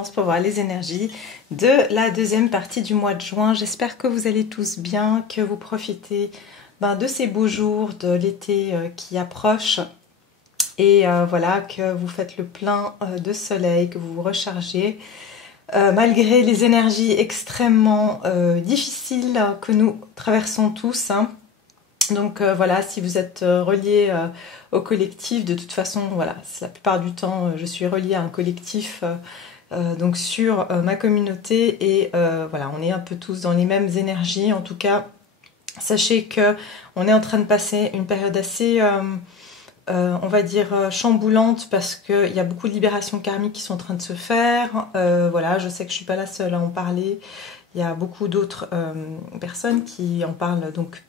lance pour voir les énergies de la deuxième partie du mois de juin. J'espère que vous allez tous bien, que vous profitez de ces beaux jours de l'été qui approche. Et voilà, que vous faites le plein de soleil, que vous vous rechargez. Malgré les énergies extrêmement difficiles que nous traversons tous. Donc voilà, si vous êtes relié au collectif, de toute façon, voilà, la plupart du temps, je suis reliée à un collectif donc sur ma communauté et voilà, on est un peu tous dans les mêmes énergies. En tout cas, sachez que on est en train de passer une période assez, on va dire, chamboulante parce qu'il y a beaucoup de libérations karmiques qui sont en train de se faire. Voilà, je sais que je suis pas la seule à en parler. Il y a beaucoup d'autres personnes qui en parlent donc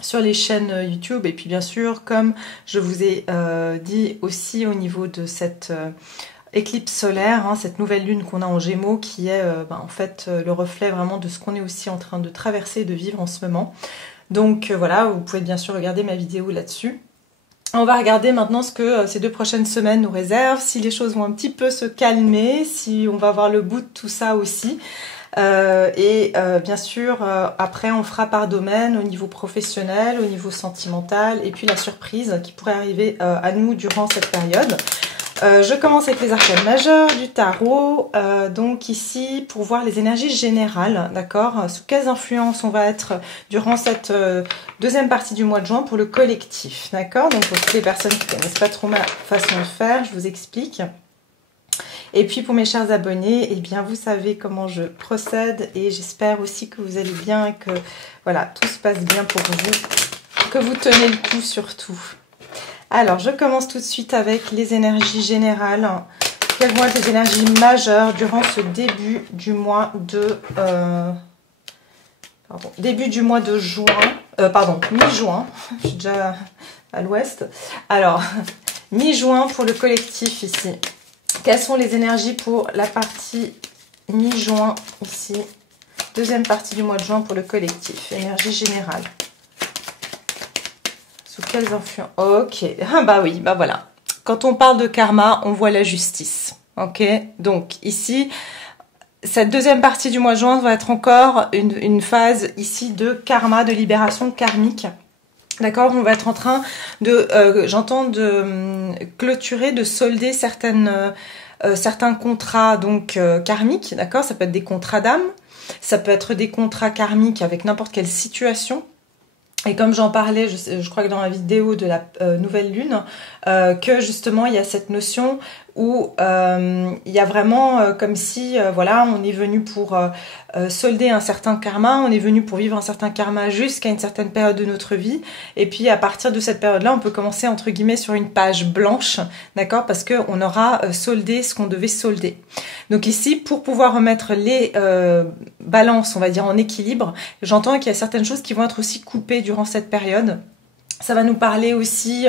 sur les chaînes YouTube et puis bien sûr comme je vous ai dit aussi au niveau de cette éclipse solaire, cette nouvelle lune qu'on a en Gémeaux qui est en fait le reflet vraiment de ce qu'on est aussi en train de traverser et de vivre en ce moment. Donc voilà, vous pouvez bien sûr regarder ma vidéo là-dessus. On va regarder maintenant ce que ces 2 prochaines semaines nous réservent, si les choses vont un petit peu se calmer, si on va voir le bout de tout ça aussi. Bien sûr, après on fera par domaine au niveau professionnel, au niveau sentimental et puis la surprise qui pourrait arriver à nous durant cette période. Je commence avec les arcanes majeures du tarot, donc ici pour voir les énergies générales, d'accord, sous quelles influences on va être durant cette deuxième partie du mois de juin pour le collectif, d'accord. Donc pour toutes les personnes qui ne connaissent pas trop ma façon de faire, je vous explique. Et puis pour mes chers abonnés, eh bien vous savez comment je procède et j'espère aussi que vous allez bien et que voilà, tout se passe bien pour vous, que vous tenez le coup surtout. Alors je commence tout de suite avec les énergies générales. Quelles vont être les énergies majeures durant ce début du mois de juin, mi-juin, je suis déjà à l'ouest. Alors, mi-juin pour le collectif ici. Quelles sont les énergies pour la partie mi-juin ici? Deuxième partie du mois de juin pour le collectif. Énergie générale. Sous quelles influences? Ok. Ah bah oui, bah voilà. Quand on parle de karma, on voit la justice. Ok. Donc ici, cette deuxième partie du mois de juin va être encore une phase ici de karma, de libération karmique. D'accord, on va être en train de, j'entends de clôturer, de solder certains contrats donc karmiques, d'accord. Ça peut être des contrats d'âme, ça peut être des contrats karmiques avec n'importe quelle situation. Et comme j'en parlais, je crois que dans la vidéo de la nouvelle lune, que justement il y a cette notion où il y a vraiment comme si voilà, on est venu pour solder un certain karma, on est venu pour vivre un certain karma jusqu'à une certaine période de notre vie, et puis à partir de cette période-là, on peut commencer entre guillemets sur une page blanche, d'accord, parce que on aura soldé ce qu'on devait solder. Donc ici, pour pouvoir remettre les balances, on va dire en équilibre, j'entends qu'il y a certaines choses qui vont être aussi coupées durant cette période. Ça va nous parler aussi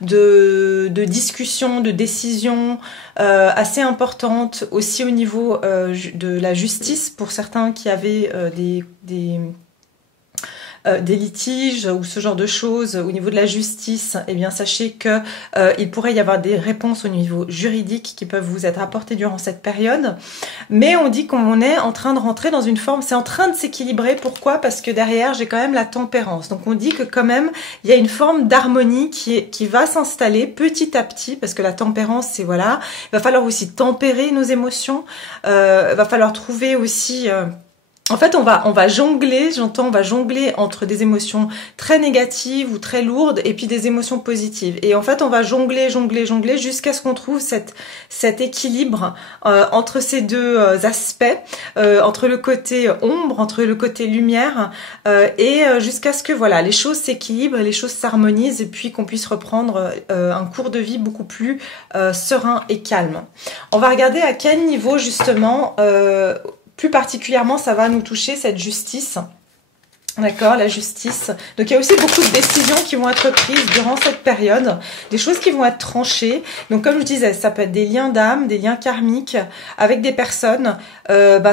de discussions, de décisions assez importantes, aussi au niveau de la justice pour certains qui avaient des litiges ou ce genre de choses au niveau de la justice. Eh bien sachez que il pourrait y avoir des réponses au niveau juridique qui peuvent vous être apportées durant cette période, mais on dit qu'on est en train de rentrer dans une forme, c'est en train de s'équilibrer. Pourquoi? Parce que derrière j'ai quand même la tempérance, donc on dit que quand même il y a une forme d'harmonie qui va s'installer petit à petit, parce que la tempérance c'est voilà, il va falloir aussi tempérer nos émotions, va falloir trouver aussi en fait, on va jongler, on va jongler entre des émotions très négatives ou très lourdes et puis des émotions positives. Et en fait, on va jongler jusqu'à ce qu'on trouve cet équilibre entre ces deux aspects, entre le côté ombre, entre le côté lumière, et jusqu'à ce que voilà, les choses s'équilibrent, les choses s'harmonisent et puis qu'on puisse reprendre un cours de vie beaucoup plus serein et calme. On va regarder à quel niveau justement plus particulièrement, ça va nous toucher cette justice. D'accord, la justice. Donc, il y a aussi beaucoup de décisions qui vont être prises durant cette période. Des choses qui vont être tranchées. Donc, comme je disais, ça peut être des liens d'âme, des liens karmiques avec des personnes.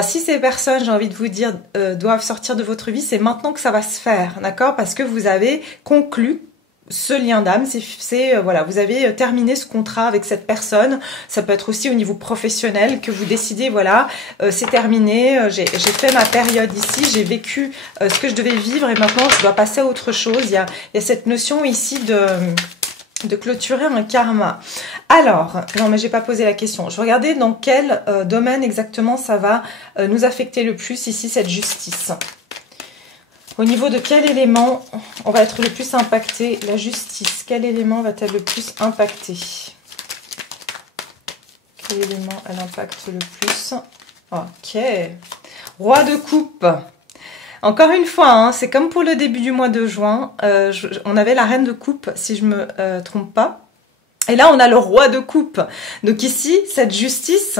Si ces personnes, j'ai envie de vous dire, doivent sortir de votre vie, c'est maintenant que ça va se faire. D'accord, parce que vous avez conclu ce lien d'âme, voilà, vous avez terminé ce contrat avec cette personne. Ça peut être aussi au niveau professionnel que vous décidez, voilà, c'est terminé, j'ai fait ma période ici, j'ai vécu ce que je devais vivre et maintenant je dois passer à autre chose. Il y a cette notion ici de clôturer un karma. Alors, non mais j'ai pas posé la question. Je regardais dans quel domaine exactement ça va nous affecter le plus ici, cette justice. Au niveau de quel élément on va être le plus impacté? La justice. Quel élément va être le plus impacté? Quel élément elle impacte le plus? Ok. Roi de coupe. Encore une fois, hein, c'est comme pour le début du mois de juin. On avait la reine de coupe, si je me trompe pas. Et là, on a le roi de coupe. Donc ici, cette justice...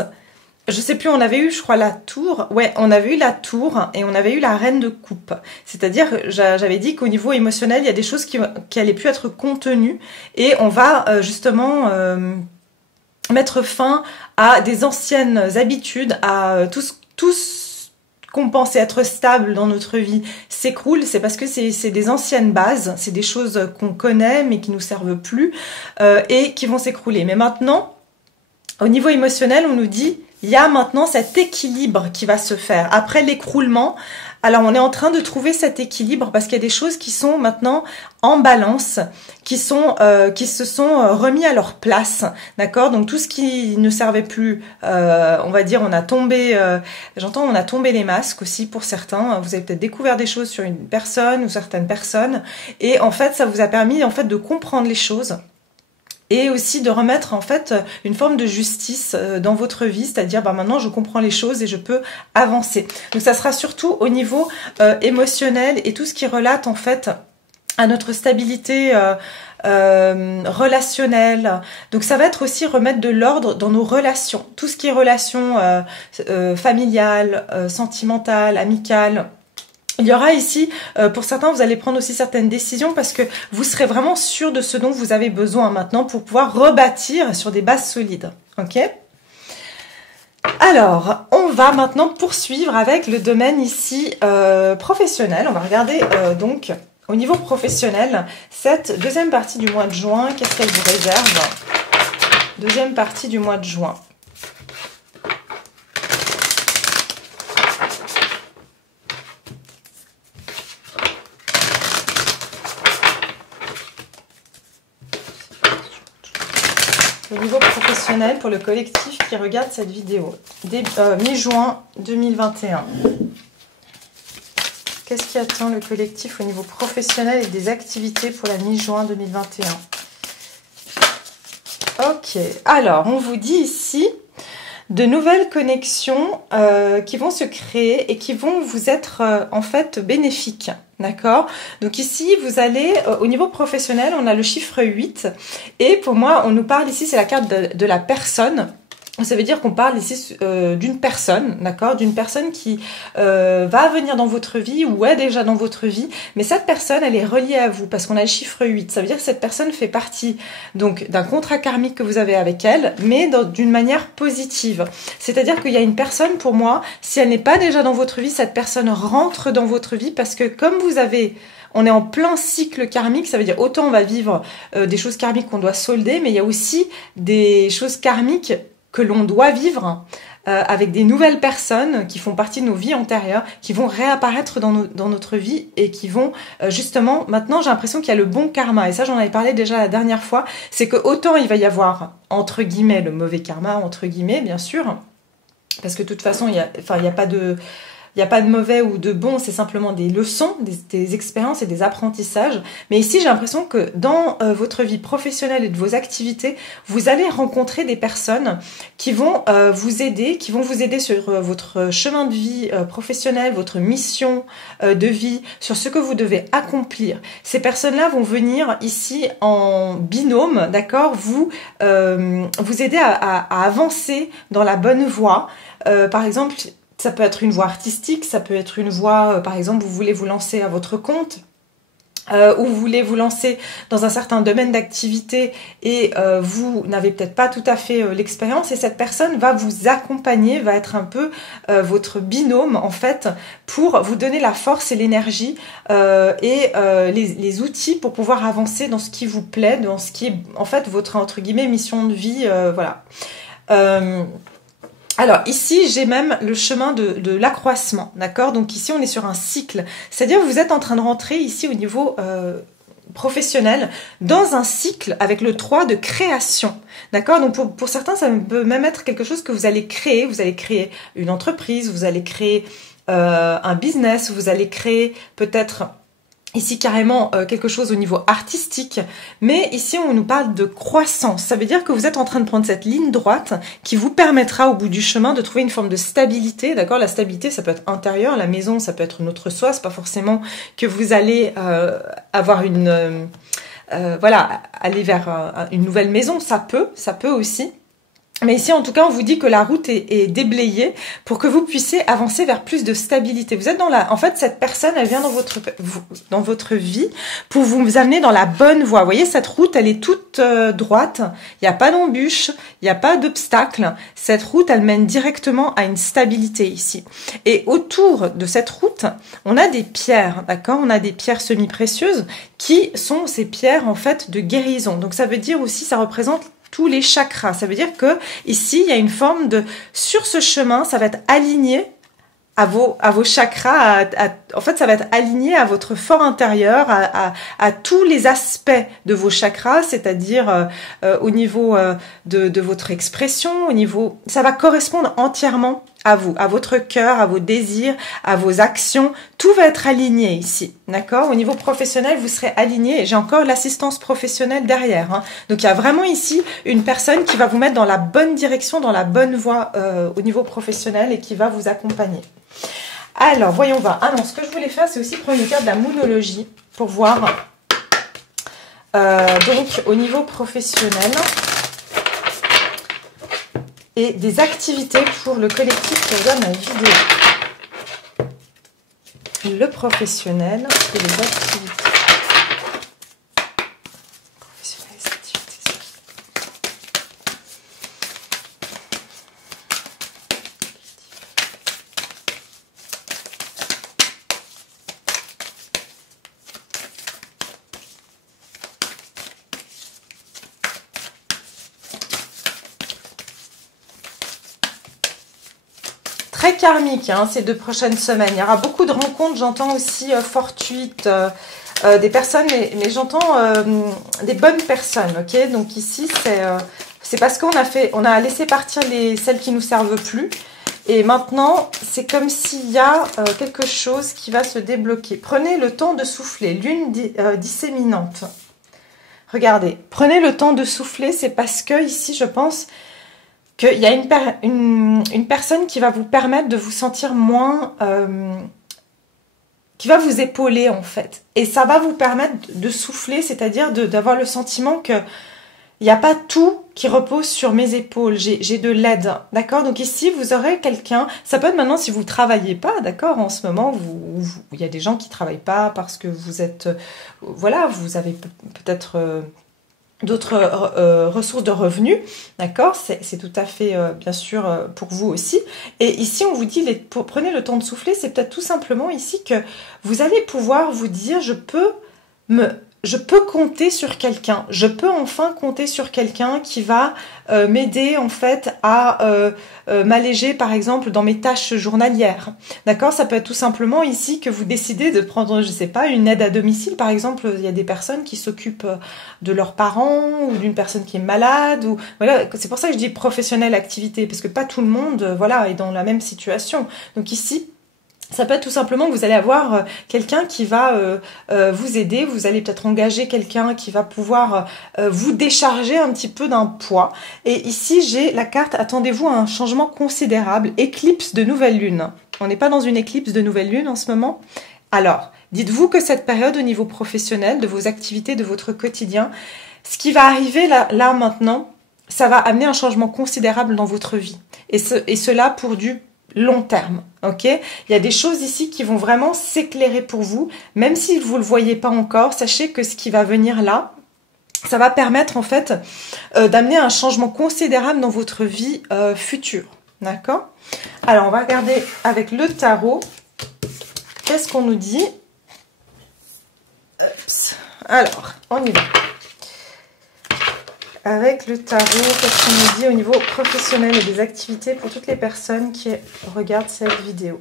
Je sais plus, on avait eu, je crois, la tour. Ouais, on avait eu la tour et on avait eu la reine de coupe. C'est-à-dire, j'avais dit qu'au niveau émotionnel, il y a des choses qui allaient plus être contenues et on va justement mettre fin à des anciennes habitudes, à tout ce qu'on pensait être stable dans notre vie s'écroule. C'est parce que c'est des anciennes bases, c'est des choses qu'on connaît mais qui nous servent plus et qui vont s'écrouler. Mais maintenant, au niveau émotionnel, on nous dit il y a maintenant cet équilibre qui va se faire. Après l'écroulement, alors on est en train de trouver cet équilibre parce qu'il y a des choses qui sont maintenant en balance, qui se sont remis à leur place, d'accord? Donc tout ce qui ne servait plus, on va dire, on a tombé, on a tombé les masques aussi pour certains. Vous avez peut-être découvert des choses sur une personne ou certaines personnes et en fait ça vous a permis en fait de comprendre les choses. Et aussi de remettre en fait une forme de justice dans votre vie, c'est-à-dire maintenant je comprends les choses et je peux avancer. Donc ça sera surtout au niveau émotionnel et tout ce qui relate en fait à notre stabilité relationnelle. Donc ça va être aussi remettre de l'ordre dans nos relations, tout ce qui est relations familiales, sentimentales, amicales. Il y aura ici, pour certains, vous allez prendre aussi certaines décisions parce que vous serez vraiment sûr de ce dont vous avez besoin maintenant pour pouvoir rebâtir sur des bases solides. Ok ? Alors, on va maintenant poursuivre avec le domaine ici professionnel. On va regarder donc au niveau professionnel cette deuxième partie du mois de juin. Qu'est-ce qu'elle vous réserve? Deuxième partie du mois de juin. Au niveau professionnel, pour le collectif qui regarde cette vidéo, mi-juin 2021. Qu'est-ce qui attend le collectif au niveau professionnel et des activités pour la mi-juin 2021? Ok, alors on vous dit ici de nouvelles connexions qui vont se créer et qui vont vous être en fait bénéfiques. D'accord? Donc ici, vous allez, au niveau professionnel, on a le chiffre 8. Et pour moi, on nous parle ici, c'est la carte de la personne. Ça veut dire qu'on parle ici d'une personne, d'accord? D'une personne qui va venir dans votre vie ou est déjà dans votre vie. Mais cette personne, elle est reliée à vous parce qu'on a le chiffre 8. Ça veut dire que cette personne fait partie donc d'un contrat karmique que vous avez avec elle, mais d'une manière positive. C'est-à-dire qu'il y a une personne, pour moi, si elle n'est pas déjà dans votre vie, cette personne rentre dans votre vie parce que comme on est en plein cycle karmique, ça veut dire autant on va vivre des choses karmiques qu'on doit solder, mais il y a aussi des choses karmiques que l'on doit vivre avec des nouvelles personnes qui font partie de nos vies antérieures, qui vont réapparaître dans notre vie et qui vont justement, maintenant j'ai l'impression qu'il y a le bon karma, et ça j'en avais parlé déjà la dernière fois, c'est que autant il va y avoir entre guillemets le mauvais karma, entre guillemets bien sûr, parce que de toute façon il n'y a pas de... Il n'y a pas de mauvais ou de bon, c'est simplement des leçons, des expériences et des apprentissages. Mais ici, j'ai l'impression que dans votre vie professionnelle et de vos activités, vous allez rencontrer des personnes qui vont vous aider sur votre chemin de vie professionnel, votre mission de vie, sur ce que vous devez accomplir. Ces personnes-là vont venir ici en binôme, d'accord, vous aider à avancer dans la bonne voie. Par exemple, ça peut être une voie artistique, ça peut être une voie, par exemple, vous voulez vous lancer à votre compte. ou vous voulez vous lancer dans un certain domaine d'activité et vous n'avez peut-être pas tout à fait l'expérience, et cette personne va vous accompagner, va être un peu votre binôme en fait, pour vous donner la force et l'énergie et les outils pour pouvoir avancer dans ce qui vous plaît, dans ce qui est en fait votre entre guillemets mission de vie, voilà. Alors ici, j'ai même le chemin de l'accroissement, d'accord? Donc ici, on est sur un cycle. C'est-à-dire que vous êtes en train de rentrer ici au niveau professionnel dans un cycle avec le 3 de création, d'accord? Donc pour certains, ça peut même être quelque chose que vous allez créer. Vous allez créer une entreprise, vous allez créer un business, vous allez créer peut-être... Ici, carrément, quelque chose au niveau artistique. Mais ici, on nous parle de croissance. Ça veut dire que vous êtes en train de prendre cette ligne droite qui vous permettra, au bout du chemin, de trouver une forme de stabilité. D'accord? La stabilité, ça peut être intérieure. La maison, ça peut être notre soi. C'est pas forcément que vous allez avoir une... voilà, aller vers une nouvelle maison. Ça peut aussi. Mais ici, en tout cas, on vous dit que la route est déblayée pour que vous puissiez avancer vers plus de stabilité. Vous êtes dans la... En fait, cette personne, elle vient dans votre vie pour vous amener dans la bonne voie. Vous voyez, cette route, elle est toute droite. Il n'y a pas d'embûche, il n'y a pas d'obstacle. Cette route, elle mène directement à une stabilité ici. Et autour de cette route, on a des pierres, d'accord? On a des pierres semi-précieuses qui sont ces pierres, en fait, de guérison. Donc, ça veut dire aussi, ça représente tous les chakras. Ça veut dire que ici, il y a une forme de... Sur ce chemin, ça va être aligné à vos chakras. En fait, ça va être aligné à votre fort intérieur, à tous les aspects de vos chakras, c'est-à-dire au niveau de votre expression, au niveau... Ça va correspondre entièrement à vous, à votre cœur, à vos désirs, à vos actions. Tout va être aligné ici, d'accord? Au niveau professionnel, vous serez aligné. J'ai encore l'assistance professionnelle derrière. Hein. Donc, il y a vraiment ici une personne qui va vous mettre dans la bonne direction, dans la bonne voie au niveau professionnel et qui va vous accompagner. Alors, voyons voir. Ah non, ce que je voulais faire, c'est aussi prendre une carte de la moonologie pour voir. Donc, au niveau professionnel... et des activités pour le collectif qui regarde ma vidéo. Le professionnel et les activités. Professionnel et les activités. Très karmique, hein, ces 2 prochaines semaines. Il y aura beaucoup de rencontres, j'entends aussi fortuites, des personnes, mais j'entends des bonnes personnes, ok? Donc ici, c'est parce qu'on a laissé partir celles qui nous servent plus. Et maintenant, c'est comme s'il y a quelque chose qui va se débloquer. Prenez le temps de souffler, lune disséminante. Regardez, prenez le temps de souffler, c'est parce que ici, je pense... qu'il y a une personne qui va vous permettre de vous sentir moins... qui va vous épauler, en fait. Et ça va vous permettre de souffler, c'est-à-dire d'avoir le sentiment que il n'y a pas tout qui repose sur mes épaules. J'ai de l'aide, d'accord? Donc ici, vous aurez quelqu'un... Ça peut être maintenant si vous ne travaillez pas, d'accord? En ce moment, il y a des gens qui ne travaillent pas parce que vous êtes... voilà, vous avez peut-être... d'autres ressources de revenus, d'accord? C'est tout à fait, bien sûr, pour vous aussi. Et ici, on vous dit, prenez le temps de souffler, c'est peut-être tout simplement ici que vous allez pouvoir vous dire, je peux compter sur quelqu'un, je peux enfin compter sur quelqu'un qui va m'aider en fait à m'alléger par exemple dans mes tâches journalières. D'accord? Ça peut être tout simplement ici que vous décidez de prendre, je sais pas, une aide à domicile par exemple. Il y a des personnes qui s'occupent de leurs parents ou d'une personne qui est malade ou voilà. C'est pour ça que je dis professionnel activité parce que pas tout le monde voilà est dans la même situation. Donc ici ça peut être tout simplement que vous allez avoir quelqu'un qui va vous aider, vous allez peut-être engager quelqu'un qui va pouvoir vous décharger un petit peu d'un poids. Et ici, j'ai la carte, attendez-vous à un changement considérable, éclipse de nouvelle lune. On n'est pas dans une éclipse de nouvelle lune en ce moment. Alors, dites-vous que cette période au niveau professionnel, de vos activités, de votre quotidien, ce qui va arriver là maintenant, ça va amener un changement considérable dans votre vie. Et cela pour du long terme, ok? Il y a des choses ici qui vont vraiment s'éclairer pour vous, même si vous ne le voyez pas encore, sachez que ce qui va venir là, ça va permettre en fait d'amener un changement considérable dans votre vie future, d'accord? Alors, on va regarder avec le tarot, qu'est-ce qu'on nous dit? Alors, on y va. Avec le tarot, qu'est-ce qu'on nous dit au niveau professionnel et des activités pour toutes les personnes qui regardent cette vidéo?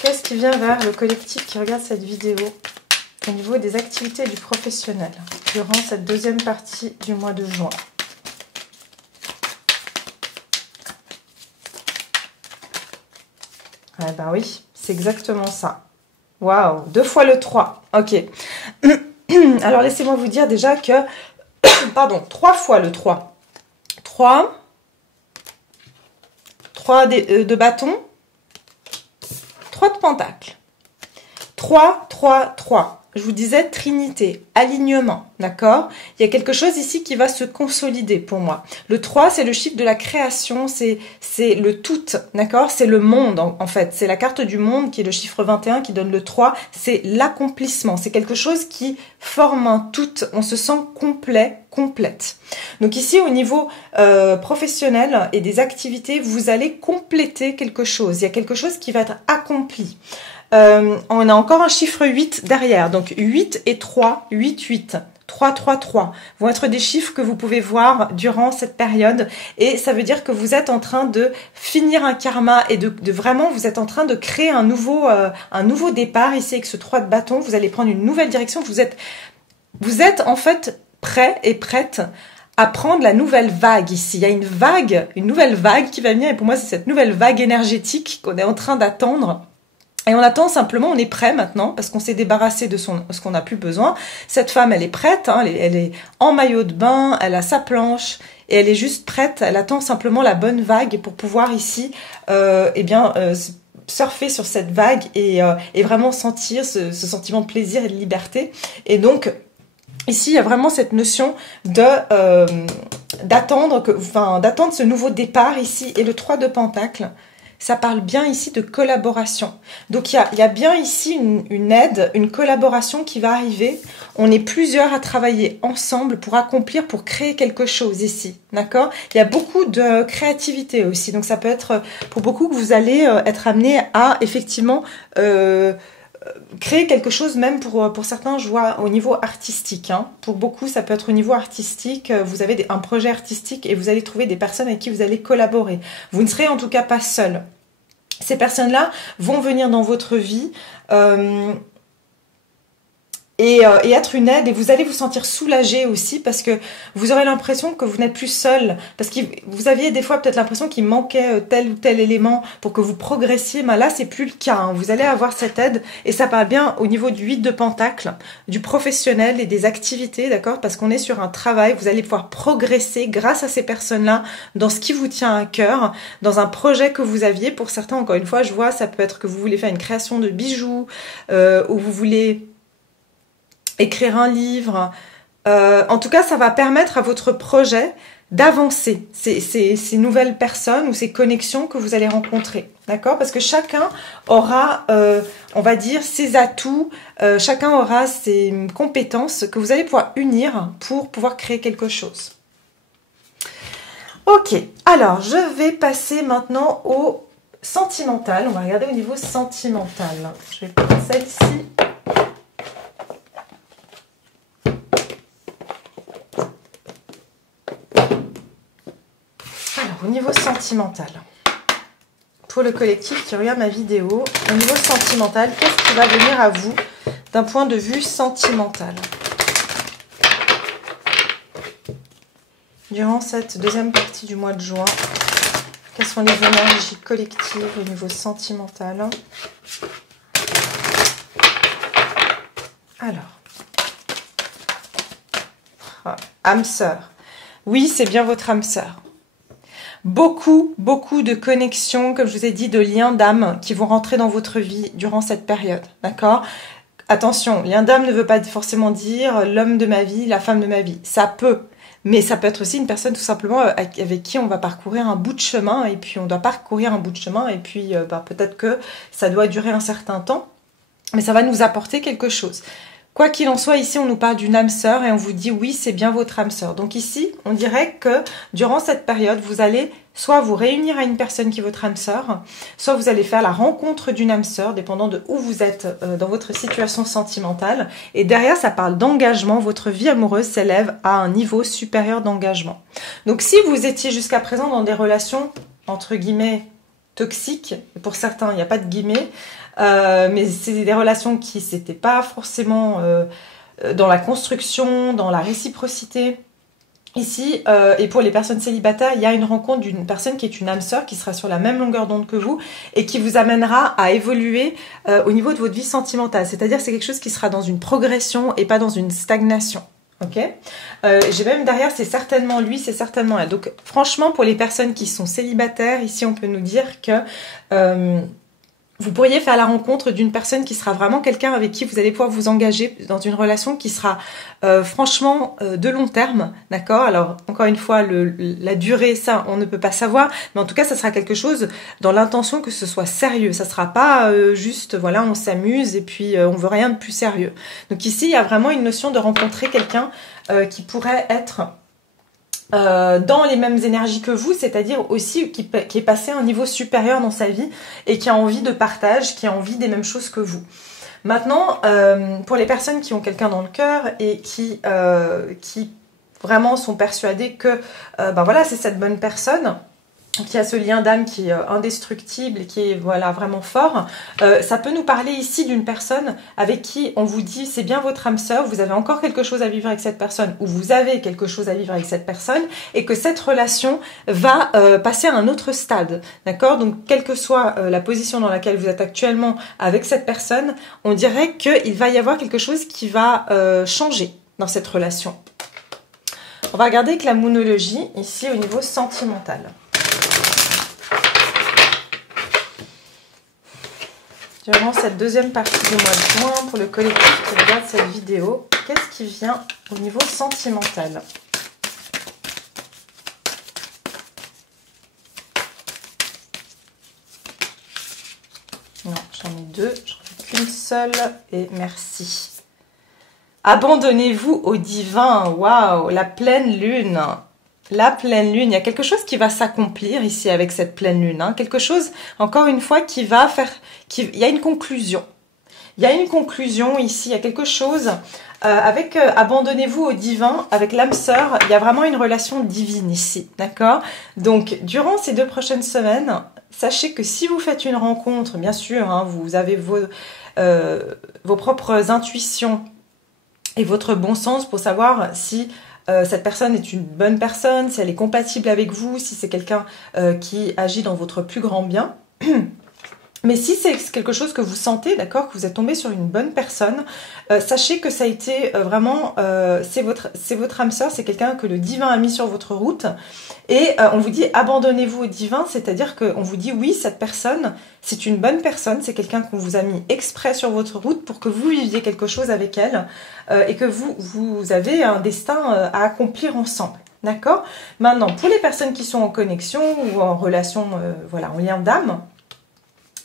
Qu'est-ce qui vient vers le collectif qui regarde cette vidéo au niveau des activités du professionnel durant cette deuxième partie du mois de juin? Ah ben oui, c'est exactement ça. Waouh, 2 fois le 3. Ok. Alors, laissez-moi vous dire déjà que... Pardon, 3 fois le 3. 3 de bâtons. 3 de pentacles. 3, 3, 3. Je vous disais trinité, alignement, d'accord? Il y a quelque chose ici qui va se consolider pour moi. Le 3, c'est le chiffre de la création, c'est le tout, d'accord? C'est le monde, en fait. C'est la carte du monde qui est le chiffre 21 qui donne le 3. C'est l'accomplissement. C'est quelque chose qui forme un tout. On se sent complet, complète. Donc ici, au niveau professionnel et des activités, vous allez compléter quelque chose. Il y a quelque chose qui va être accompli. On a encore un chiffre 8 derrière. Donc 8 et 3, 8, 8. 3, 3, 3 vont être des chiffres que vous pouvez voir durant cette période. Et ça veut dire que vous êtes en train de finir un karma et de vraiment, vous êtes en train de créer un nouveau départ ici avec ce 3 de bâton. Vous allez prendre une nouvelle direction. Vous êtes en fait prêt et prête à prendre la nouvelle vague ici. Il y a une nouvelle vague qui va venir. Et pour moi, c'est cette nouvelle vague énergétique qu'on est en train d'attendre. Et on attend simplement, on est prêt maintenant, parce qu'on s'est débarrassé de ce qu'on n'a plus besoin. Cette femme, elle est prête, hein, elle est en maillot de bain, elle a sa planche, et elle est juste prête, elle attend simplement la bonne vague pour pouvoir ici, surfer sur cette vague et vraiment sentir ce sentiment de plaisir et de liberté. Et donc, ici, il y a vraiment cette notion d'attendre ce nouveau départ ici, et le 3 de Pentacles. Ça parle bien ici de collaboration. Donc, il y a bien ici une aide, une collaboration qui va arriver. On est plusieurs à travailler ensemble pour accomplir, pour créer quelque chose ici. D'accord? Il y a beaucoup de créativité aussi. Donc, ça peut être pour beaucoup que vous allez être amené à effectivement créer quelque chose, même pour certains, je vois au niveau artistique. Hein. Pour beaucoup, ça peut être au niveau artistique. Vous avez un projet artistique et vous allez trouver des personnes avec qui vous allez collaborer. Vous ne serez en tout cas pas seul. Ces personnes-là vont venir dans votre vie et être une aide, et vous allez vous sentir soulagé aussi parce que vous aurez l'impression que vous n'êtes plus seul, parce que vous aviez des fois peut-être l'impression qu'il manquait tel ou tel élément pour que vous progressiez, mais là c'est plus le cas, hein. Vous allez avoir cette aide, et ça parle bien au niveau du 8 de Pentacle, du professionnel et des activités, d'accord, parce qu'on est sur un travail, vous allez pouvoir progresser grâce à ces personnes-là dans ce qui vous tient à cœur, dans un projet que vous aviez. Pour certains, encore une fois, je vois, ça peut être que vous voulez faire une création de bijoux, ou vous voulez écrire un livre. En tout cas, ça va permettre à votre projet d'avancer, ces nouvelles personnes ou ces connexions que vous allez rencontrer. D'accord? Parce que chacun aura, on va dire, ses atouts, chacun aura ses compétences que vous allez pouvoir unir pour pouvoir créer quelque chose. Ok, alors je vais passer maintenant au sentimental. On va regarder au niveau sentimental. Je vais prendre celle-ci. Au niveau sentimental, pour le collectif qui regarde ma vidéo, au niveau sentimental, qu'est-ce qui va venir à vous d'un point de vue sentimental durant cette deuxième partie du mois de juin? Quelles sont les énergies collectives au niveau sentimental? Alors, âme sœur. Oui, c'est bien votre âme sœur. beaucoup de connexions, comme je vous ai dit, de liens d'âme qui vont rentrer dans votre vie durant cette période, d'accord? Attention, lien d'âme ne veut pas forcément dire l'homme de ma vie, la femme de ma vie. Ça peut, mais ça peut être aussi une personne tout simplement avec qui on va parcourir un bout de chemin, et puis on doit parcourir un bout de chemin, et puis peut-être que ça doit durer un certain temps, mais ça va nous apporter quelque chose. Quoi qu'il en soit, ici, on nous parle d'une âme sœur et on vous dit oui, c'est bien votre âme sœur. Donc ici, on dirait que durant cette période, vous allez soit vous réunir à une personne qui est votre âme sœur, soit vous allez faire la rencontre d'une âme sœur, dépendant de où vous êtes dans votre situation sentimentale. Et derrière, ça parle d'engagement. Votre vie amoureuse s'élève à un niveau supérieur d'engagement. Donc si vous étiez jusqu'à présent dans des relations, entre guillemets, toxiques, pour certains, il n'y a pas de guillemets, mais c'est des relations qui n'étaient pas forcément dans la construction, dans la réciprocité. Ici, et pour les personnes célibataires, il y a une rencontre d'une personne qui est une âme sœur, qui sera sur la même longueur d'onde que vous et qui vous amènera à évoluer au niveau de votre vie sentimentale. C'est-à-dire que c'est quelque chose qui sera dans une progression et pas dans une stagnation. Ok, j'ai même derrière, c'est certainement lui, c'est certainement elle. Donc franchement, pour les personnes qui sont célibataires, ici on peut nous dire que vous pourriez faire la rencontre d'une personne qui sera vraiment quelqu'un avec qui vous allez pouvoir vous engager dans une relation qui sera franchement de long terme, d'accord? Alors, encore une fois, la durée, ça, on ne peut pas savoir, mais en tout cas, ça sera quelque chose dans l'intention que ce soit sérieux. Ça sera pas juste, voilà, on s'amuse et puis on veut rien de plus sérieux. Donc ici, il y a vraiment une notion de rencontrer quelqu'un qui pourrait être dans les mêmes énergies que vous, c'est-à-dire aussi qui est passé à un niveau supérieur dans sa vie et qui a envie de partage, qui a envie des mêmes choses que vous. Maintenant, pour les personnes qui ont quelqu'un dans le cœur et qui vraiment sont persuadées que ben voilà, c'est cette bonne personne, qui a ce lien d'âme qui est indestructible et qui est voilà vraiment fort, ça peut nous parler ici d'une personne avec qui on vous dit c'est bien votre âme sœur, vous avez encore quelque chose à vivre avec cette personne ou vous avez quelque chose à vivre avec cette personne et que cette relation va passer à un autre stade, d'accord? Donc quelle que soit la position dans laquelle vous êtes actuellement avec cette personne, on dirait qu'il va y avoir quelque chose qui va changer dans cette relation. On va regarder avec la moonologie ici au niveau sentimental. Durant cette deuxième partie du mois de juin, pour le collectif qui regarde cette vidéo, qu'est-ce qui vient au niveau sentimental? Non, j'en ai deux, j'en ai qu'une seule et merci. Abandonnez-vous au divin, waouh, la pleine lune. La pleine lune, il y a quelque chose qui va s'accomplir ici avec cette pleine lune. Hein. Quelque chose, encore une fois, qui va faire... il y a une conclusion. Il y a une conclusion ici, il y a quelque chose avec abandonnez-vous au divin, avec l'âme sœur, il y a vraiment une relation divine ici, d'accord? Donc, durant ces 2 prochaines semaines, sachez que si vous faites une rencontre, bien sûr, hein, vous avez vos propres intuitions et votre bon sens pour savoir si... cette personne est une bonne personne, si elle est compatible avec vous, si c'est quelqu'un qui agit dans votre plus grand bien. Mais si c'est quelque chose que vous sentez, d'accord, que vous êtes tombé sur une bonne personne, sachez que ça a été vraiment, c'est votre âme sœur, c'est quelqu'un que le divin a mis sur votre route. Et on vous dit abandonnez-vous au divin, c'est-à-dire qu'on vous dit oui, cette personne, c'est une bonne personne, c'est quelqu'un qu'on vous a mis exprès sur votre route pour que vous viviez quelque chose avec elle et que vous avez un destin à accomplir ensemble. D'accord? Maintenant, pour les personnes qui sont en connexion ou en relation, voilà, en lien d'âme,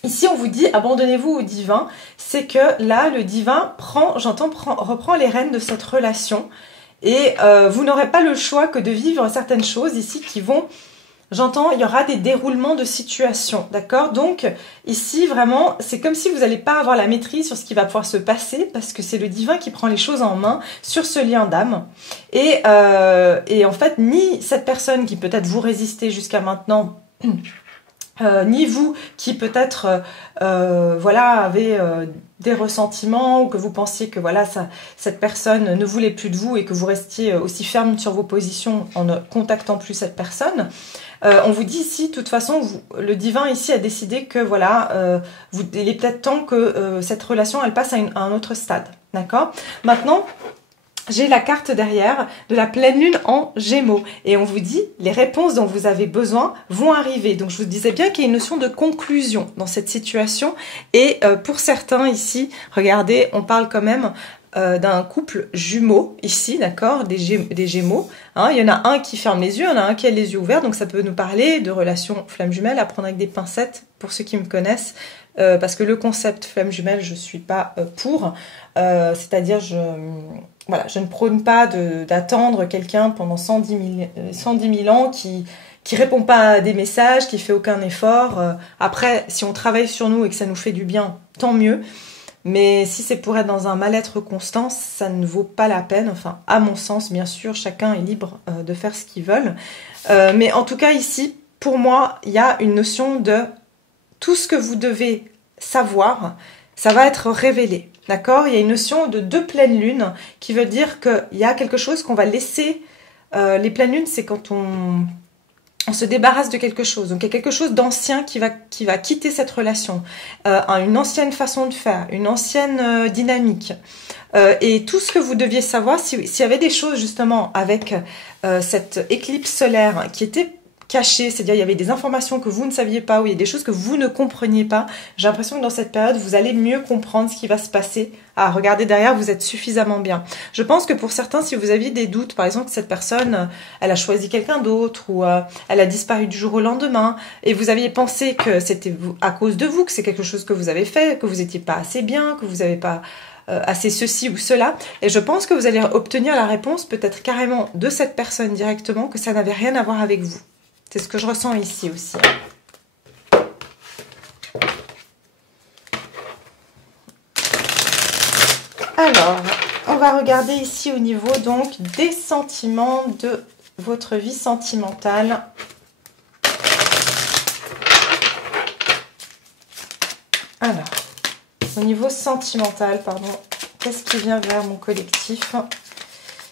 ici, on vous dit abandonnez-vous au divin. C'est que là, le divin reprend les rênes de cette relation. Et vous n'aurez pas le choix que de vivre certaines choses ici qui vont... J'entends, il y aura des déroulements de situations, d'accord? Donc, ici, vraiment, c'est comme si vous n'allez pas avoir la maîtrise sur ce qui va pouvoir se passer parce que c'est le divin qui prend les choses en main sur ce lien d'âme. Et en fait, ni cette personne qui peut-être vous résistait jusqu'à maintenant... ni vous qui peut-être voilà, avez des ressentiments ou que vous pensiez que voilà, cette personne ne voulait plus de vous et que vous restiez aussi ferme sur vos positions en ne contactant plus cette personne. On vous dit ici, de toute façon, le divin ici a décidé que voilà, il est peut-être temps que cette relation elle passe à un autre stade. D'accord? Maintenant, j'ai la carte derrière de la pleine lune en Gémeaux. Et on vous dit, les réponses dont vous avez besoin vont arriver. Donc je vous disais bien qu'il y a une notion de conclusion dans cette situation. Et pour certains ici, regardez, on parle quand même d'un couple jumeau ici, d'accord, des Gémeaux. Hein, il y en a un qui ferme les yeux, il y en a un qui a les yeux ouverts. Donc ça peut nous parler de relations flammes jumelles à prendre avec des pincettes pour ceux qui me connaissent. Parce que le concept flamme jumelle, je suis pas pour. C'est-à-dire, voilà, je ne prône pas d'attendre quelqu'un pendant 110 000 ans qui répond pas à des messages, qui fait aucun effort. Après, si on travaille sur nous et que ça nous fait du bien, tant mieux. Mais si c'est pour être dans un mal-être constant, ça ne vaut pas la peine. Enfin, à mon sens, bien sûr, chacun est libre de faire ce qu'il veut. Mais en tout cas, ici, pour moi, il y a une notion de tout ce que vous devez savoir, ça va être révélé. D'accord? Il y a une notion de 2 pleines lunes qui veut dire qu'il y a quelque chose qu'on va laisser. Les pleines lunes, c'est quand on se débarrasse de quelque chose. Donc il y a quelque chose d'ancien qui va quitter cette relation. Une ancienne façon de faire, une ancienne dynamique. Et tout ce que vous deviez savoir, s'il y avait des choses justement avec cette éclipse solaire qui était cachées, c'est-à-dire il y avait des informations que vous ne saviez pas, ou il y a des choses que vous ne compreniez pas. J'ai l'impression que dans cette période, vous allez mieux comprendre ce qui va se passer. Ah, regardez derrière, vous êtes suffisamment bien. Je pense que pour certains, si vous aviez des doutes, par exemple, que cette personne, elle a choisi quelqu'un d'autre, ou elle a disparu du jour au lendemain, et vous aviez pensé que c'était à cause de vous, que c'est quelque chose que vous avez fait, que vous n'étiez pas assez bien, que vous n'avez pas assez ceci ou cela, et je pense que vous allez obtenir la réponse peut-être carrément de cette personne directement, que ça n'avait rien à voir avec vous. C'est ce que je ressens ici aussi. Alors, on va regarder ici au niveau donc des sentiments de votre vie sentimentale. Alors, au niveau sentimental, pardon, qu'est-ce qui vient vers mon collectif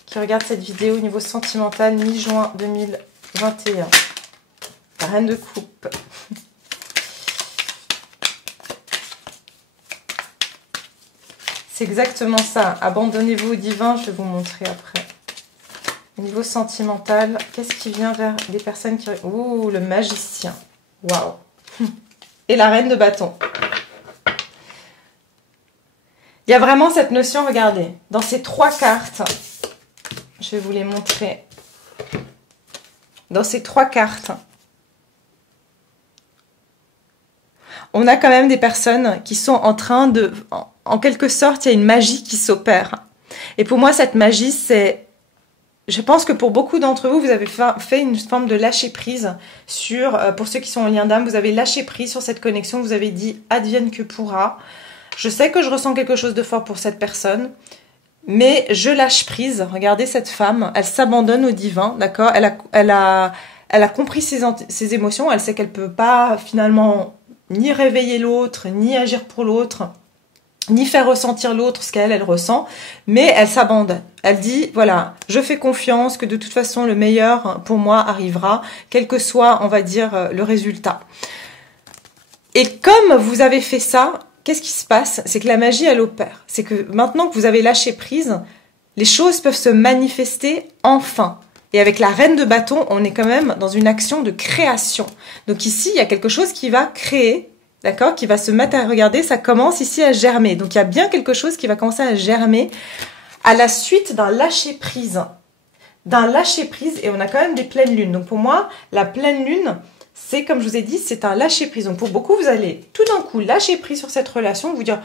qui regarde cette vidéo au niveau sentimental mi-juin 2021? La reine de coupe. C'est exactement ça. Abandonnez-vous au divin, je vais vous montrer après. Au niveau sentimental, qu'est-ce qui vient vers les personnes qui... Ouh, le magicien. Waouh. Et la reine de bâton. Il y a vraiment cette notion, regardez, dans ces 3 cartes, je vais vous les montrer. Dans ces 3 cartes, on a quand même des personnes qui sont en train de... En quelque sorte, il y a une magie qui s'opère. Et pour moi, cette magie, c'est... Je pense que pour beaucoup d'entre vous, vous avez fait une forme de lâcher-prise sur... Pour ceux qui sont en lien d'âme, vous avez lâché prise sur cette connexion. Vous avez dit « advienne que pourra ». Je sais que je ressens quelque chose de fort pour cette personne, mais je lâche prise. Regardez cette femme, elle s'abandonne au divin, d'accord ? Elle a compris ses émotions, elle sait qu'elle ne peut pas finalement... ni réveiller l'autre, ni agir pour l'autre, ni faire ressentir l'autre ce qu'elle ressent, mais elle s'abandonne. Elle dit, voilà, je fais confiance que de toute façon, le meilleur pour moi arrivera, quel que soit, on va dire, le résultat. Et comme vous avez fait ça, qu'est-ce qui se passe? C'est que la magie, elle opère. C'est que maintenant que vous avez lâché prise, les choses peuvent se manifester enfin. Et avec la reine de bâton, on est quand même dans une action de création. Donc ici, il y a quelque chose qui va créer, d'accord, qui va se mettre à regarder, ça commence ici à germer. Donc il y a bien quelque chose qui va commencer à germer à la suite d'un lâcher-prise. D'un lâcher-prise, et on a quand même des pleines lunes. Donc pour moi, la pleine lune, c'est comme je vous ai dit, c'est un lâcher-prise. Donc pour beaucoup, vous allez tout d'un coup lâcher prise sur cette relation, vous dire...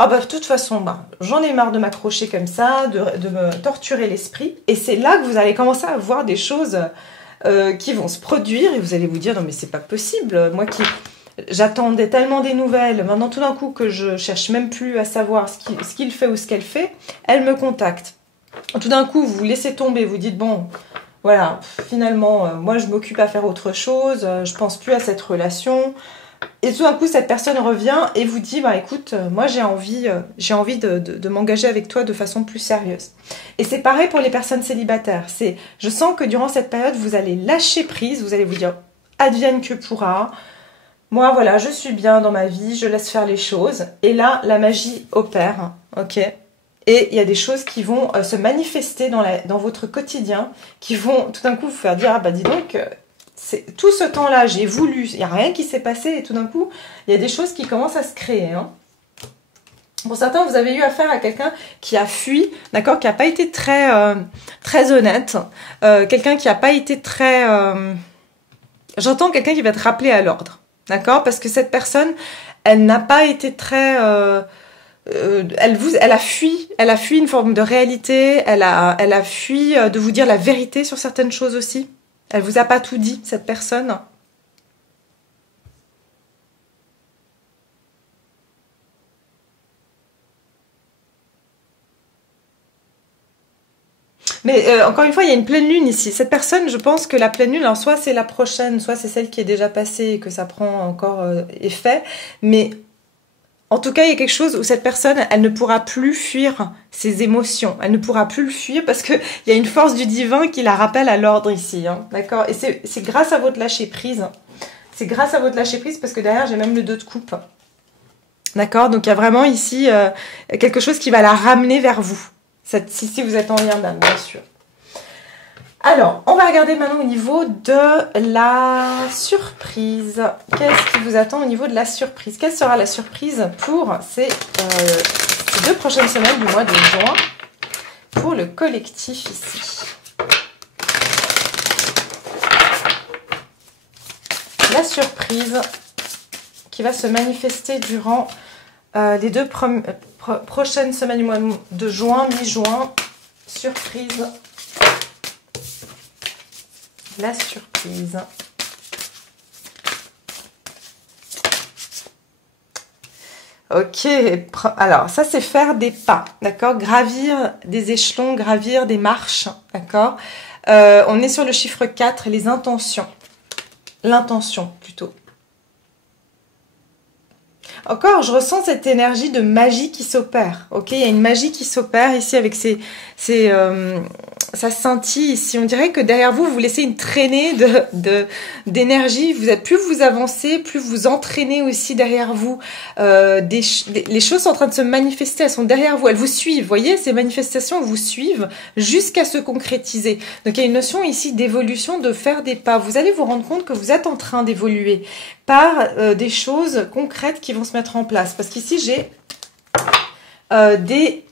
Ah bah de toute façon, j'en ai marre de m'accrocher comme ça, de me torturer l'esprit. Et c'est là que vous allez commencer à voir des choses qui vont se produire et vous allez vous dire non mais c'est pas possible. Moi qui j'attendais tellement des nouvelles, maintenant tout d'un coup que je cherche même plus à savoir ce qu'il fait ou ce qu'elle fait, elle me contacte. Tout d'un coup vous vous laissez tomber, vous dites bon voilà finalement moi je m'occupe à faire autre chose, je pense plus à cette relation. Et tout d'un coup, cette personne revient et vous dit, bah écoute, moi j'ai envie de m'engager avec toi de façon plus sérieuse. Et c'est pareil pour les personnes célibataires. Je sens que durant cette période, vous allez lâcher prise, vous allez vous dire, advienne que pourra. Moi, voilà, je suis bien dans ma vie, je laisse faire les choses. Et là, la magie opère, ok ? Et il y a des choses qui vont se manifester dans votre quotidien, qui vont tout d'un coup vous faire dire, ah bah dis donc, tout ce temps-là, j'ai voulu, il n'y a rien qui s'est passé, et tout d'un coup, il y a des choses qui commencent à se créer. Hein. Pour certains, vous avez eu affaire à quelqu'un qui a fui, d'accord, qui n'a pas été très honnête, quelqu'un qui n'a pas été très... J'entends quelqu'un qui va être rappelé à l'ordre, d'accord, parce que cette personne, elle n'a pas été très... elle a fui une forme de réalité, elle a fui de vous dire la vérité sur certaines choses aussi. Elle vous a pas tout dit, cette personne. Mais encore une fois, il y a une pleine lune ici. Cette personne, je pense que la pleine lune, alors soit c'est la prochaine, soit c'est celle qui est déjà passée et que ça prend encore effet. Mais en tout cas, il y a quelque chose où cette personne, elle ne pourra plus fuir ses émotions. Elle ne pourra plus le fuir parce qu'il y a une force du divin qui la rappelle à l'ordre ici. Hein, d'accord. Et c'est grâce à votre lâcher-prise. C'est grâce à votre lâcher-prise parce que derrière, j'ai même le 2 de coupe. D'accord. Donc, il y a vraiment ici quelque chose qui va la ramener vers vous. Si vous êtes en lien d'âme, bien sûr. Alors, on va regarder maintenant au niveau de la surprise. Qu'est-ce qui vous attend au niveau de la surprise? Quelle sera la surprise pour ces 2 prochaines semaines du mois de juin pour le collectif ici? La surprise qui va se manifester durant les 2 prochaines semaines du mois de juin, mi-juin. Surprise. La surprise. Ok, alors ça c'est faire des pas, d'accord, gravir des échelons, gravir des marches, d'accord. On est sur le chiffre 4, les intentions, l'intention plutôt. Encore, je ressens cette énergie de magie qui s'opère, ok, il y a une magie qui s'opère ici avec ça scintille ici. On dirait que derrière vous, vous laissez une traînée d'énergie. Plus vous avancez, plus vous entraînez aussi derrière vous. Les choses sont en train de se manifester, elles sont derrière vous, elles vous suivent. Vous voyez, ces manifestations vous suivent jusqu'à se concrétiser. Donc il y a une notion ici d'évolution, de faire des pas. Vous allez vous rendre compte que vous êtes en train d'évoluer par des choses concrètes qui vont se mettre en place. Parce qu'ici, j'ai des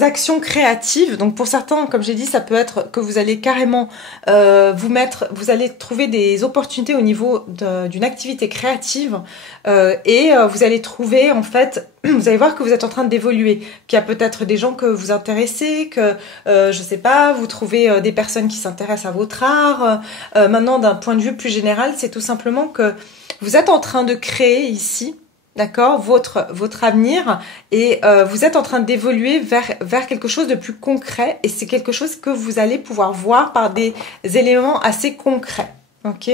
actions créatives. Donc pour certains, comme j'ai dit, ça peut être que vous allez carrément vous allez trouver des opportunités au niveau d'une activité créative et vous allez trouver, en fait, vous allez voir que vous êtes en train d'évoluer, qu'il y a peut-être des gens que vous intéressez, que je sais pas, vous trouvez des personnes qui s'intéressent à votre art. Maintenant, d'un point de vue plus général, c'est tout simplement que vous êtes en train de créer ici, d'accord, votre avenir, et vous êtes en train d'évoluer vers quelque chose de plus concret, et c'est quelque chose que vous allez pouvoir voir par des éléments assez concrets, ok.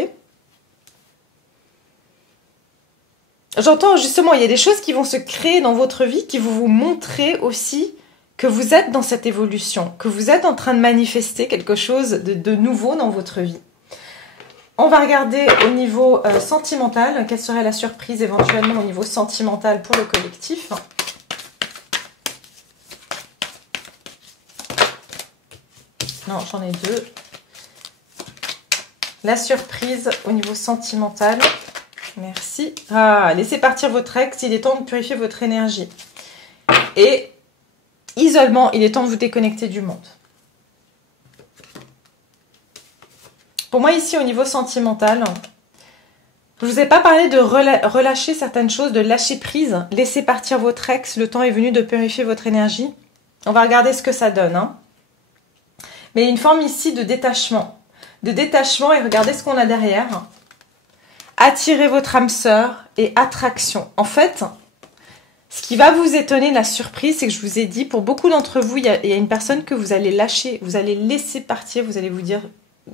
J'entends justement, il y a des choses qui vont se créer dans votre vie qui vont vous montrer aussi que vous êtes dans cette évolution, que vous êtes en train de manifester quelque chose de nouveau dans votre vie. On va regarder au niveau sentimental, quelle serait la surprise éventuellement au niveau sentimental pour le collectif. Non, j'en ai 2. La surprise au niveau sentimental. Merci. Ah, laissez partir votre ex, il est temps de purifier votre énergie. Et isolement, il est temps de vous déconnecter du monde. Pour moi, ici, au niveau sentimental, je ne vous ai pas parlé de relâcher certaines choses, de lâcher prise. Laissez partir votre ex, le temps est venu de purifier votre énergie. On va regarder ce que ça donne. Hein. Mais il y a une forme ici de détachement. De détachement, et regardez ce qu'on a derrière. Attirez votre âme sœur et attraction. En fait, ce qui va vous étonner, la surprise, c'est que je vous ai dit, pour beaucoup d'entre vous, il y a une personne que vous allez lâcher, vous allez laisser partir, vous allez vous dire...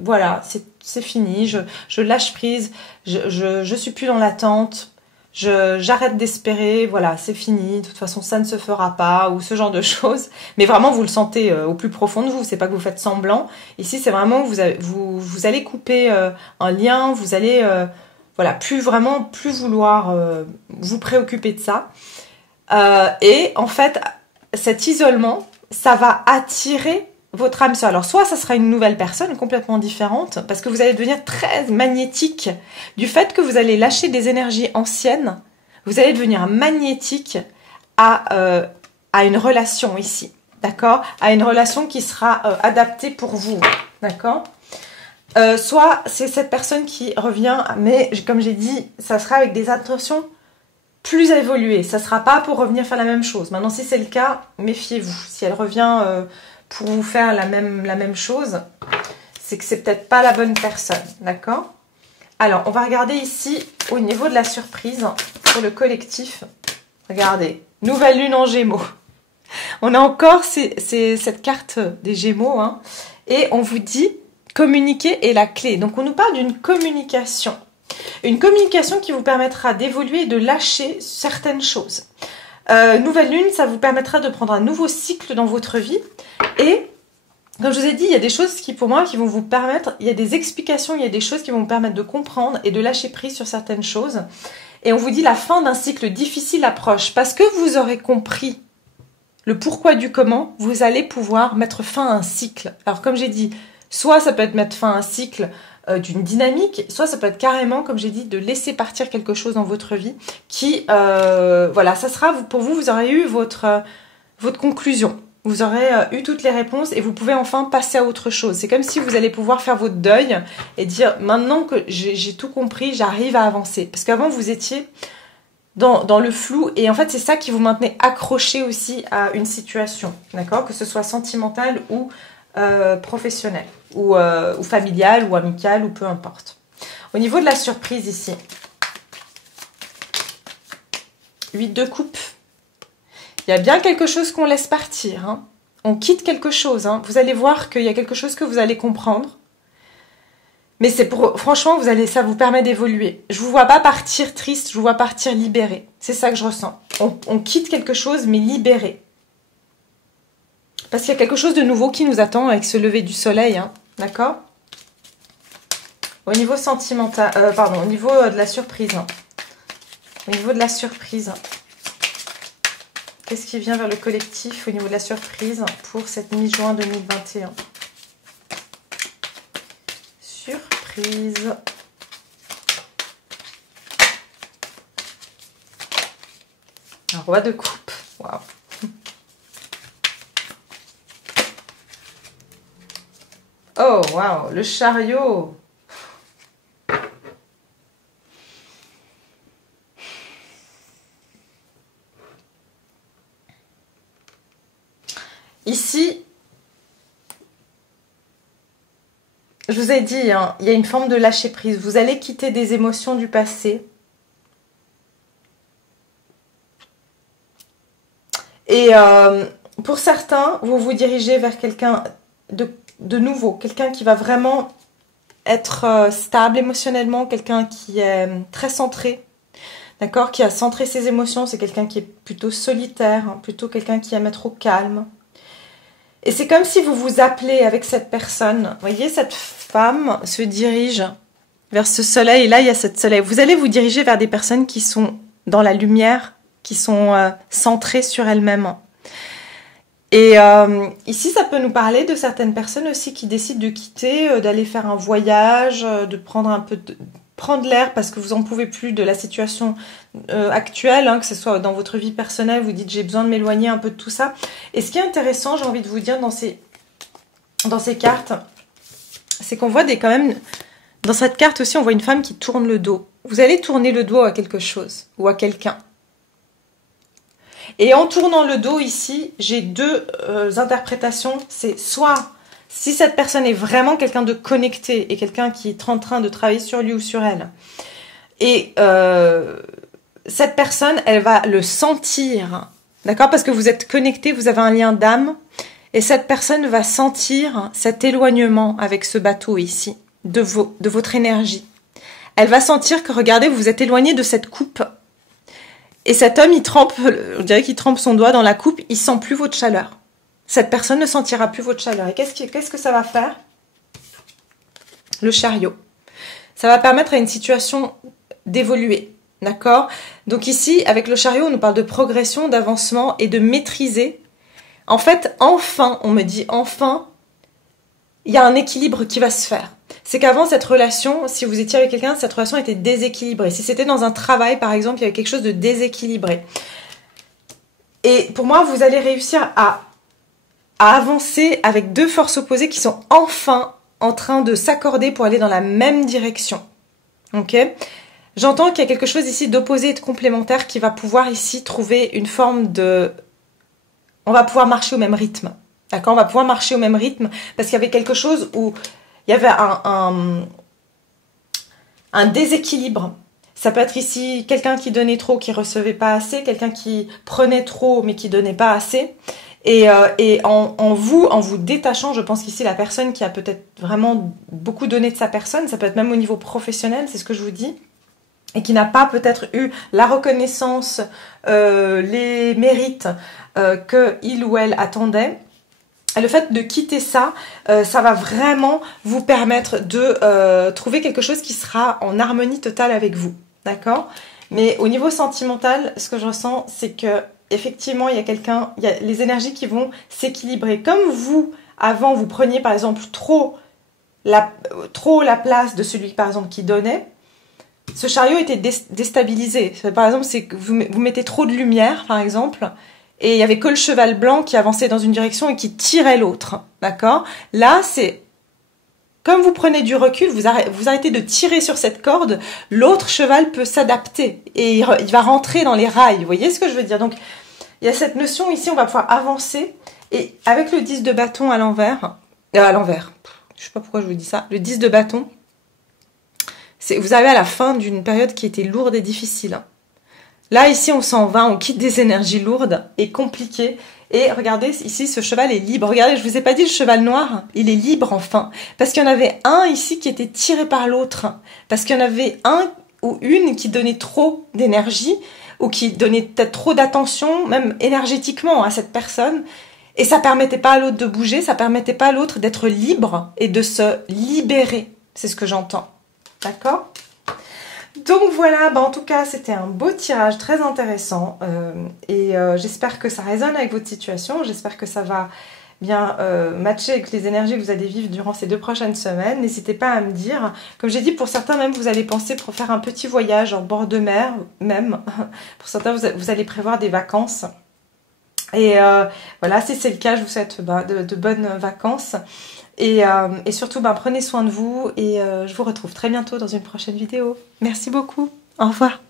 Voilà, c'est fini, je lâche prise, je suis plus dans l'attente, j'arrête d'espérer, voilà, c'est fini, de toute façon ça ne se fera pas, ou ce genre de choses. Mais vraiment, vous le sentez au plus profond de vous, c'est pas que vous faites semblant. Ici, c'est vraiment que vous allez couper un lien, vous allez voilà, plus vouloir vous préoccuper de ça. Et en fait, cet isolement, ça va attirer votre âme sœur. Alors, soit ça sera une nouvelle personne complètement différente, parce que vous allez devenir très magnétique du fait que vous allez lâcher des énergies anciennes. Vous allez devenir magnétique à une relation ici, d'accord? À une relation qui sera adaptée pour vous, d'accord? Soit c'est cette personne qui revient, mais comme j'ai dit, ça sera avec des intentions plus évoluées. Ça ne sera pas pour revenir faire la même chose. Maintenant, si c'est le cas, méfiez-vous. Si elle revient pour vous faire la même chose, c'est que c'est peut-être pas la bonne personne, d'accord? Alors, on va regarder ici au niveau de la surprise pour le collectif. Regardez, nouvelle lune en Gémeaux. On a encore cette carte des Gémeaux, hein, et on vous dit communiquer est la clé. Donc, on nous parle d'une communication. Une communication qui vous permettra d'évoluer et de lâcher certaines choses. Nouvelle lune, ça vous permettra de prendre un nouveau cycle dans votre vie. Et, comme je vous ai dit, il y a des choses qui, pour moi, qui vont vous permettre, il y a des explications, il y a des choses qui vont vous permettre de comprendre et de lâcher prise sur certaines choses. Et on vous dit la fin d'un cycle difficile approche. Parce que vous aurez compris le pourquoi du comment, vous allez pouvoir mettre fin à un cycle. Alors, comme j'ai dit, soit ça peut être mettre fin à un cycle d'une dynamique, soit ça peut être carrément, comme j'ai dit, de laisser partir quelque chose dans votre vie qui, voilà, ça sera, pour vous, vous aurez eu votre conclusion. Vous aurez eu toutes les réponses et vous pouvez enfin passer à autre chose. C'est comme si vous allez pouvoir faire votre deuil et dire, maintenant que j'ai tout compris, j'arrive à avancer. Parce qu'avant, vous étiez dans le flou et en fait, c'est ça qui vous maintenait accroché aussi à une situation, d'accord? Que ce soit sentimentale ou professionnelle, ou familiale, ou amicale, ou peu importe. Au niveau de la surprise ici, 8 de coupe. Il y a bien quelque chose qu'on laisse partir. Hein. On quitte quelque chose. Hein. Vous allez voir qu'il y a quelque chose que vous allez comprendre. Mais c'est pour, franchement, ça vous permet d'évoluer. Je ne vous vois pas partir triste, je vous vois partir libéré. C'est ça que je ressens. On quitte quelque chose, mais libéré. Parce qu'il y a quelque chose de nouveau qui nous attend avec ce lever du soleil. Hein. D'accord? Au niveau sentimental, au niveau de la surprise. Hein. Au niveau de la surprise. Qu'est-ce qui vient vers le collectif au niveau de la surprise pour cette mi-juin 2021? Surprise. Un roi de coupe. Waouh. Oh, waouh, le chariot. Ici, je vous ai dit, hein, il y a une forme de lâcher prise. Vous allez quitter des émotions du passé. Et pour certains, vous vous dirigez vers quelqu'un de nouveau. Quelqu'un qui va vraiment être stable émotionnellement. Quelqu'un qui est très centré. D'accord? Qui a centré ses émotions. C'est quelqu'un qui est plutôt solitaire. Hein, plutôt quelqu'un qui aime être au calme. Et c'est comme si vous vous appelez avec cette personne. Vous voyez, cette femme se dirige vers ce soleil. Et là, il y a ce soleil. Vous allez vous diriger vers des personnes qui sont dans la lumière, qui sont centrées sur elles-mêmes. Et ici, ça peut nous parler de certaines personnes aussi qui décident de quitter, d'aller faire un voyage, de prendre un peu prendre l'air parce que vous n'en pouvez plus de la situation actuelle, hein, que ce soit dans votre vie personnelle, vous dites j'ai besoin de m'éloigner un peu de tout ça. Et ce qui est intéressant, j'ai envie de vous dire dans ces cartes, c'est qu'on voit quand même, dans cette carte aussi, on voit une femme qui tourne le dos. Vous allez tourner le dos à quelque chose ou à quelqu'un. Et en tournant le dos ici, j'ai deux interprétations. C'est soit, si cette personne est vraiment quelqu'un de connecté et quelqu'un qui est en train de travailler sur lui ou sur elle, et cette personne, elle va le sentir, d'accord? Parce que vous êtes connecté, vous avez un lien d'âme, et cette personne va sentir cet éloignement avec ce bateau ici, de votre énergie. Elle va sentir que, regardez, vous vous êtes éloigné de cette coupe. Et cet homme, il trempe, on dirait qu'il trempe son doigt dans la coupe, il sent plus votre chaleur. Cette personne ne sentira plus votre chaleur. Et qu'est-ce que ça va faire? Le chariot. Ça va permettre à une situation d'évoluer, d'accord? Donc ici, avec le chariot, on nous parle de progression, d'avancement et de maîtriser En fait, enfin, on me dit enfin, il y a un équilibre qui va se faire. C'est qu'avant cette relation, si vous étiez avec quelqu'un, cette relation était déséquilibrée. Si c'était dans un travail, par exemple, il y avait quelque chose de déséquilibré. Et pour moi, vous allez réussir à avancer avec deux forces opposées qui sont enfin en train de s'accorder pour aller dans la même direction. Ok ? J'entends qu'il y a quelque chose ici d'opposé et de complémentaire qui va pouvoir ici trouver une forme de... On va pouvoir marcher au même rythme. D'accord ? On va pouvoir marcher au même rythme parce qu'il y avait quelque chose où il y avait un déséquilibre. Ça peut être ici quelqu'un qui donnait trop, qui recevait pas assez, quelqu'un qui prenait trop mais qui donnait pas assez. Et en vous détachant, je pense qu'ici la personne qui a peut-être vraiment beaucoup donné de sa personne, ça peut être même au niveau professionnel, c'est ce que je vous dis, et qui n'a pas peut-être eu la reconnaissance, les mérites que il ou elle attendait. Le fait de quitter ça, ça va vraiment vous permettre de trouver quelque chose qui sera en harmonie totale avec vous, d'accord ? Mais au niveau sentimental, ce que je ressens, c'est que effectivement, il y a les énergies qui vont s'équilibrer. Comme vous, avant, vous preniez par exemple trop la place de celui, par exemple, qui donnait, ce chariot était déstabilisé. Par exemple, c'est que vous mettez trop de lumière, par exemple, et il y avait que le cheval blanc qui avançait dans une direction et qui tirait l'autre, d'accord ? Là, c'est comme vous prenez du recul, vous arrêtez de tirer sur cette corde, l'autre cheval peut s'adapter et il va rentrer dans les rails. Vous voyez ce que je veux dire ? Donc, il y a cette notion ici, on va pouvoir avancer. Et avec le 10 de bâton à l'envers, je sais pas pourquoi je vous dis ça, le 10 de bâton, vous arrivez à la fin d'une période qui était lourde et difficile. Là, ici, on s'en va, on quitte des énergies lourdes et compliquées. Et regardez, ici, ce cheval est libre. Regardez, je vous ai pas dit le cheval noir, il est libre enfin. Parce qu'il y en avait un ici qui était tiré par l'autre. Parce qu'il y en avait un ou une qui donnait trop d'énergie ou qui donnait peut-être trop d'attention, même énergétiquement, à cette personne. Et ça permettait pas à l'autre de bouger, ça permettait pas à l'autre d'être libre et de se libérer. C'est ce que j'entends. D'accord ? Donc voilà, en tout cas, c'était un beau tirage très intéressant et j'espère que ça résonne avec votre situation. J'espère que ça va bien matcher avec les énergies que vous allez vivre durant ces 2 prochaines semaines. N'hésitez pas à me dire. Comme j'ai dit, pour certains même, vous allez penser pour faire un petit voyage en bord de mer même. Pour certains, vous allez prévoir des vacances. Et voilà, si c'est le cas, je vous souhaite de bonnes vacances. Et surtout, prenez soin de vous et je vous retrouve très bientôt dans une prochaine vidéo. Merci beaucoup. Au revoir.